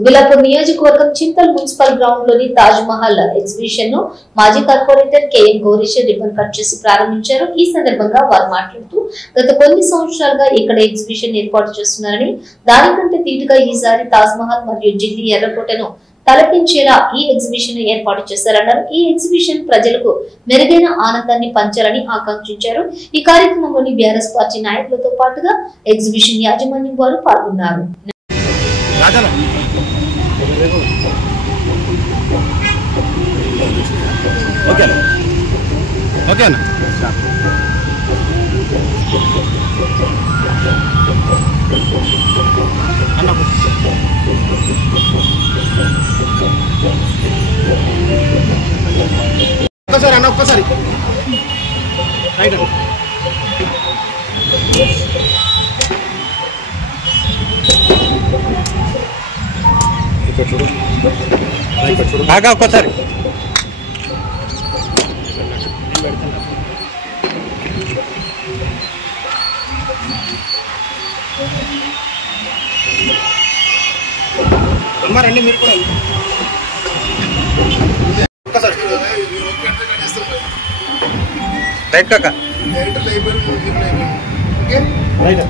కుత్బుల్లాపూర్ నియోజకవర్గం Chintal municipal ground లోని Taj Mahal exhibition ను మాజీ corporator K M Gowrish ribbon cut చేసి ప్రారంభించారు. ఈ సందర్భంగా వారు మాట్లాడుతూ గత కొన్ని సంవత్సరాలుగా ఇక్కడ ఎగ్జిబిషన్ ఏర్పాటు చేస్తున్నారని, దానికంటే తీటుగా ఈసారి తాజ్ మహల్ మరియు ఢిల్లీ ఎర్రకోటను తలపించేలా ఈ ఎగ్జిబిషన్ ఏర్పాటు చేశారన్నారు. ఈ ఎగ్జిబిషన్ ప్రజలకు మెరుగైన ఆనందాన్ని పంచాలని ఆకాంక్షించారు. ఈ కార్యక్రమంలోని బీఆర్ఎస్ పార్టీ నాయకులతో పాటుగా ఎగ్జిబిషన్ యాజమాన్యం వారు పాల్గొన్నారు. ఒక్కసారి అన్న ఒక్కసారి రైట్ చూడు బాగా ఒక్కసారి రండి మీరు కూడా రైట్ కాక రైట్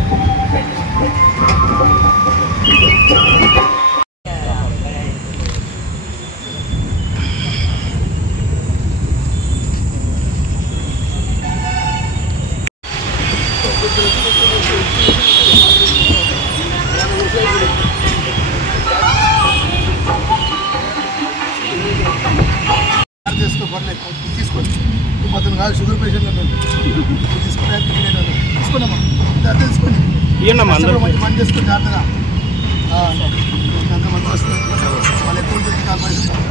తీసుకోండి అతను కాదు షుగర్ పేషెంట్ తీసుకోండమ్మా తీసుకోండి మంది చేసుకుని జాగ్రత్తగా అంతమంది వస్తుంది వాళ్ళు ఎక్కువ ఉంటుంది కాల్పడుతుంది.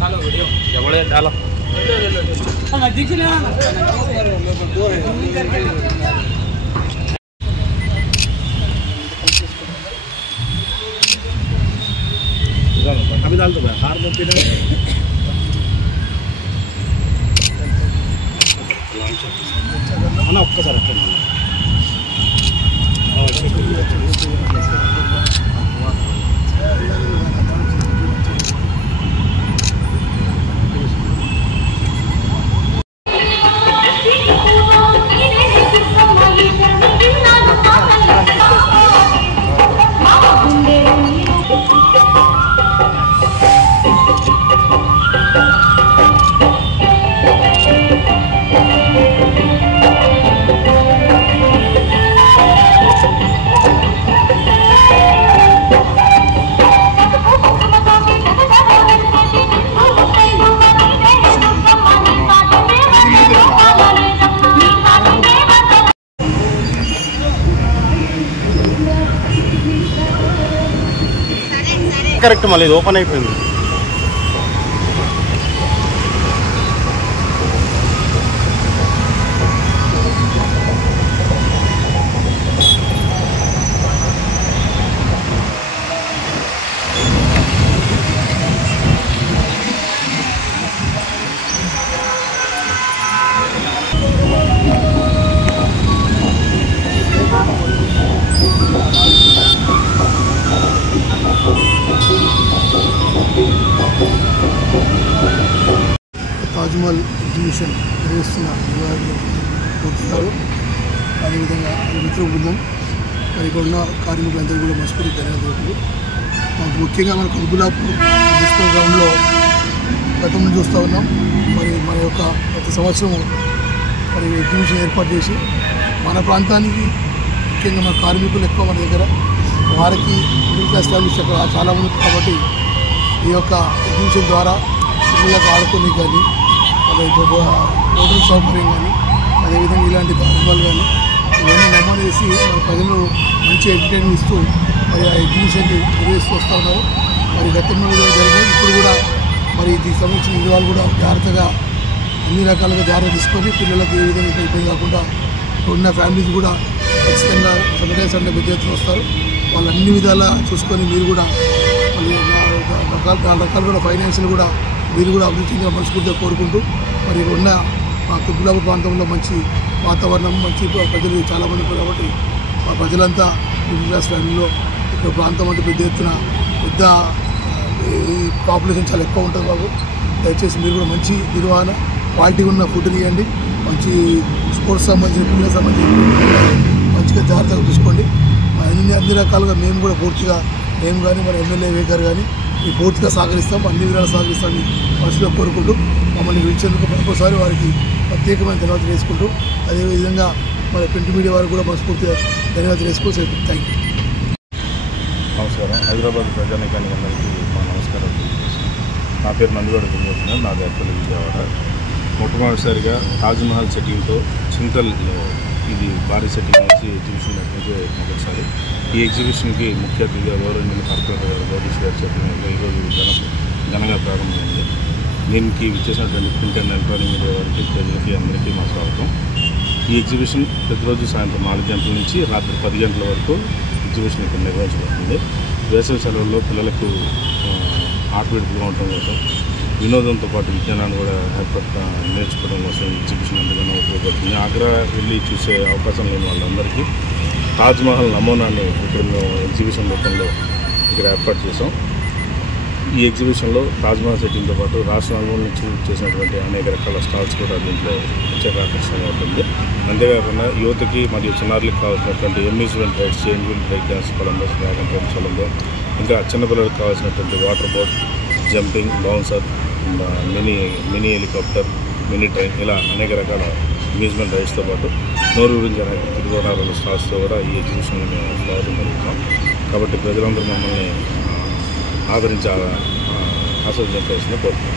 चालो वीडियो जबड़े डालो अभी डाल दो हार दो ना ఒక్కసారి కరెక్ట్ మళ్ళీ ఇది ఓపెన్ అయిపోయింది. తాజ్ మహల్ ఎగ్జిబిషన్ నిర్వహిస్తున్న విభాగంలో పూర్తిగారు అదేవిధంగా మిత్ర బృందం మరి ఇక్కడ ఉన్న కార్మికులందరూ కూడా మనస్ఫూర్తి ధన్యవాదాలు. మాకు ముఖ్యంగా మన కుత్బుల్లాపూర్ మున్సిపల్ గ్రౌండ్లో గతం నుంచి చూస్తూ ఉన్నాం. మరి మన యొక్క ప్రతి సంవత్సరం మరి ఎగ్జిబిషన్ ఏర్పాటు చేసి మన ప్రాంతానికి ముఖ్యంగా మన కార్మికులు ఎక్కువ మన దగ్గర వారికి మిడిల్ క్లాస్ ఫ్యామిలీస్ అక్కడ చాలామంది కాబట్టి ఈ యొక్క ఎగ్జిబిషన్ ద్వారా పిల్లలకు ఆడుకోనికి కానీ హోటల్ సౌకర్యం కానీ అదేవిధంగా ఇలాంటి కార్యక్రమాలు కానీ ఇవన్నీ నమోదు చేసి మన ప్రజలు మంచి ఎంటర్టైన్మెంట్ ఇస్తూ మరి ఆ ఎగ్జిబిషన్ని నిర్వహిస్తూ వస్తూ ఉన్నారు. మరి గతంలో జరిగింది ఇప్పుడు కూడా మరి దీనికి సంబంధించిన విలువలు కూడా జాగ్రత్తగా అన్ని రకాలుగా జాగ్రత్త తీసుకొని పిల్లలకు ఏ విధంగా ఇబ్బంది కాకుండా ఉన్న ఫ్యామిలీస్ కూడా ఖచ్చితంగా సండే పెద్ద ఎత్తున వస్తారు. వాళ్ళు అన్ని విధాలా చూసుకొని మీరు కూడా మళ్ళీ 4 రకాలు కూడా ఫైనాన్షియల్ కూడా మీరు కూడా అభివృద్ధి చెందిన మనస్ఫూర్తిగా కోరుకుంటూ మరి ఉన్న మా తుబ్బులాపూర్ ప్రాంతంలో మంచి వాతావరణం, మంచి ప్రజలు చాలామంది ఉంటారు కాబట్టి మా ప్రజలంతా మిడిల్ క్లాస్ ఫ్యామిలీలో ఇక్కడ ప్రాంతం అంటే పెద్ద ఎత్తున పెద్ద ఈ పాపులేషన్ చాలా ఎక్కువ ఉంటుంది బాబు. దయచేసి మీరు కూడా మంచి నిర్వహణ, క్వాలిటీ ఉన్న ఫుడ్ని ఇవ్వండి. మంచి స్పోర్ట్స్ సంబంధించిన పిల్లలకు సంబంధించిన మంచిగా జాగ్రత్తగా చూసుకోండి. అన్ని రకాలుగా మేము కూడా పూర్తిగా మేము కానీ మన ఎమ్మెల్యే గారు కానీ మేము పూర్తిగా సహకరిస్తాం, అన్ని విధాలు సహకరిస్తామని మనసులో కోరుకుంటూ మమ్మల్ని పిలిచేందుకు మరొకసారి వారికి ప్రత్యేకమైన ధన్యవాదాలు వేసుకుంటూ అదేవిధంగా మన ప్రింట్ మీడియా వారికి కూడా మనస్ఫూర్తిగా ధన్యవాదాలు వేసుకోవచ్చు. Thank you. నమస్కారం. హైదరాబాద్ ప్రజానీకానికి అందరికీ మా నమస్కారం. నా పేరు నందిగౌడ గురుమూర్తి, నాది యాక్చువల్లీ విజయవాడ. మొట్టమొదటిసారిగా తాజ్మహల్ సెట్టింగ్తో చింతల్లో ఇది భారీ సెట్టింగ్ వేసి ఎగ్జిబిషన్ పెట్టినదే మొదటిసారి. ఈ ఎగ్జిబిషన్కి ముఖ్య అతిథిగా గౌరవనీయులు కార్పొరేటర్ గారు గౌరీష్ గారు చెప్పిన ఈరోజు ఘనంగా ప్రారంభమైంది. దీనికి విచ్చేసినటువంటి ప్రింట్ అండ్ ఎలక్ట్రానిక్ మీడియా వారికి, ప్రజలకి అందరికీ మా స్వాగతం. ఈ ఎగ్జిబిషన్ ప్రతిరోజు సాయంత్రం 4 గంటల నుంచి రాత్రి 10 గంటల వరకు ఎగ్జిబిషన్ ఇక్కడ నిర్వహించబడుతుంది. వేసవి సెలవుల్లో పిల్లలకు ఆటవిడుపుగా ఉండటం కోసం, వినోదంతో పాటు విజ్ఞానాన్ని కూడా నేర్చుకోవడం కోసం ఎగ్జిబిషన్ ఎంతగానో ఉపయోగపడుతుంది. ఆగ్రా వెళ్ళి చూసే అవకాశం లేని వాళ్ళందరికీ తాజ్మహల్ నమూనాన్ని ఇక్కడ మేము ఎగ్జిబిషన్ రూపంలో ఇక్కడ ఏర్పాటు చేసాం. ఈ ఎగ్జిబిషన్లో తాజ్మహల్ సెట్టింగ్తో పాటు రాష్ట్ర నలుమూల నుంచి చేసినటువంటి అనేక రకాల స్టాల్స్ కూడా దీంట్లో ప్రత్యేక ఆకర్షణగా ఉంటుంది. అంతేకాకుండా యువతకి మరియు చిన్నారులకు కావాల్సినటువంటి amusement rides, chain wheel break dance Columbus, dragon rides Columbus, ఇంకా చిన్నపిల్లలకు కావాల్సినటువంటి water boat, jumping, bouncer, mini helicopter, mini train, ఇలా అనేక రకాల అమ్యూజ్మెంట్ రైడ్స్తో పాటు నోరు గురించి అనేక తిరుగునారాల స్టాల్స్తో కూడా ఈ ఎగ్జిబిషన్ మేము స్వాగతం పలుకుతాం. కాబట్టి ప్రజలందరూ మమ్మల్ని ఆదరించి ఆస్వాదించాల్సిందే కోరుతున్నాం.